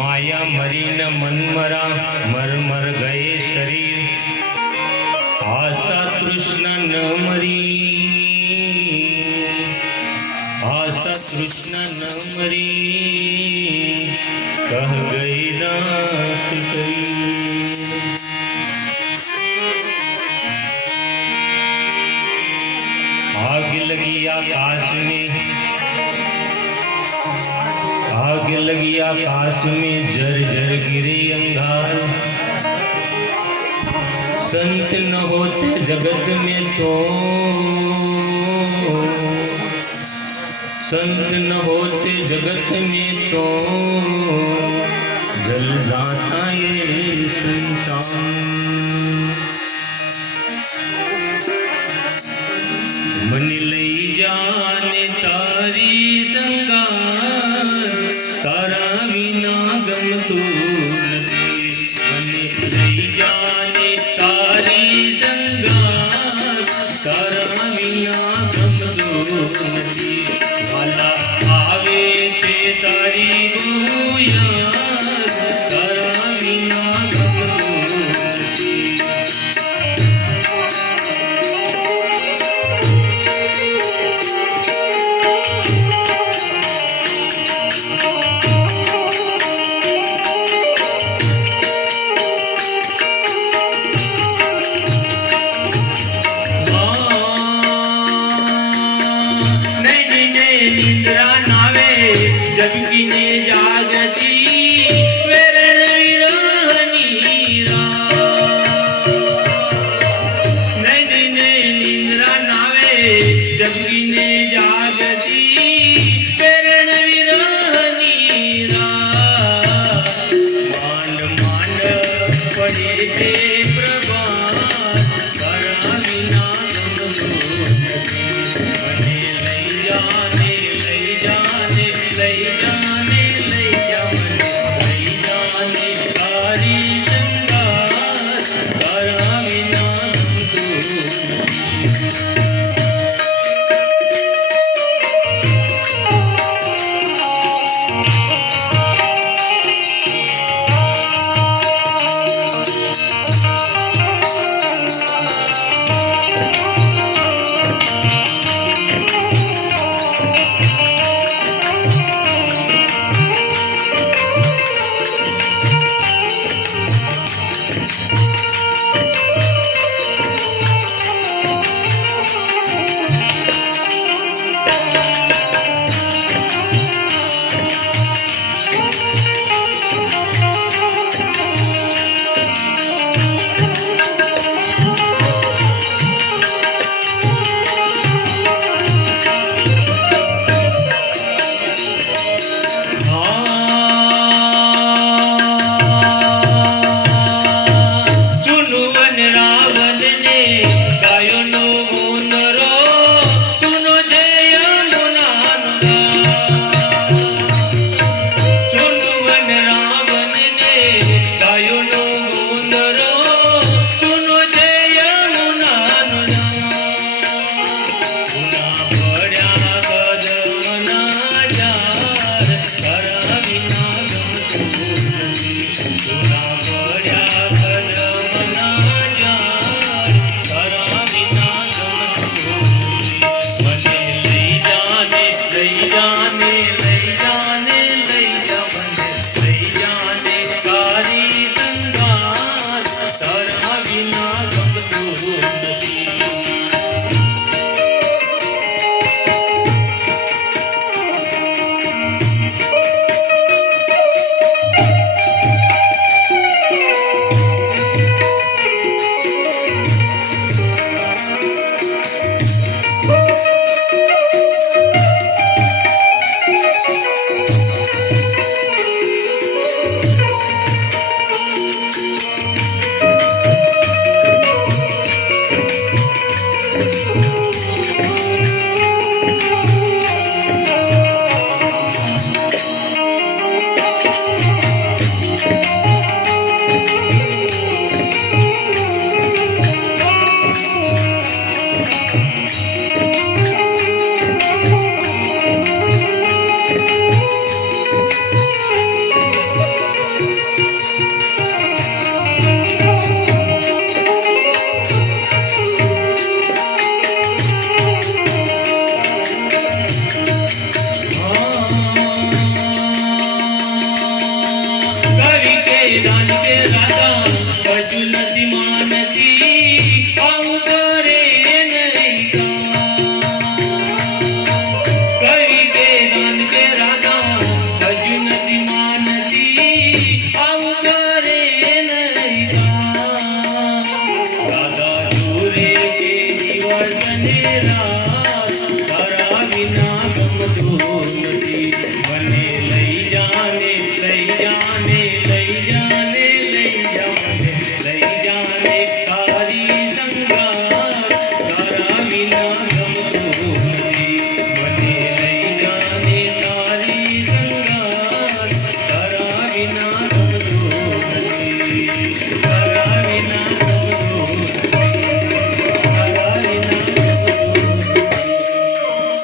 माया मरी न मन मरा, मर मर गए शरीर, आशा तृष्णा न मरी, आशा तृष्णा न मरी, कह गई दास करी। आग लगी आकाश में, आग लगी आकाश में, जर जर गिरे अंगार। संत न होते जगत में तो, संत न होते जगत में तो, जल जाता ये संसार। मन लई जाने तारी संगार, तारा विना गमतु नहीं। मन लई जाने तारी संगार, तारा विना गमतु नहीं। वाला आवे ते तारी गो याद, तारा विना गमतु नहीं। निद्रा नावे जग की ने जागती,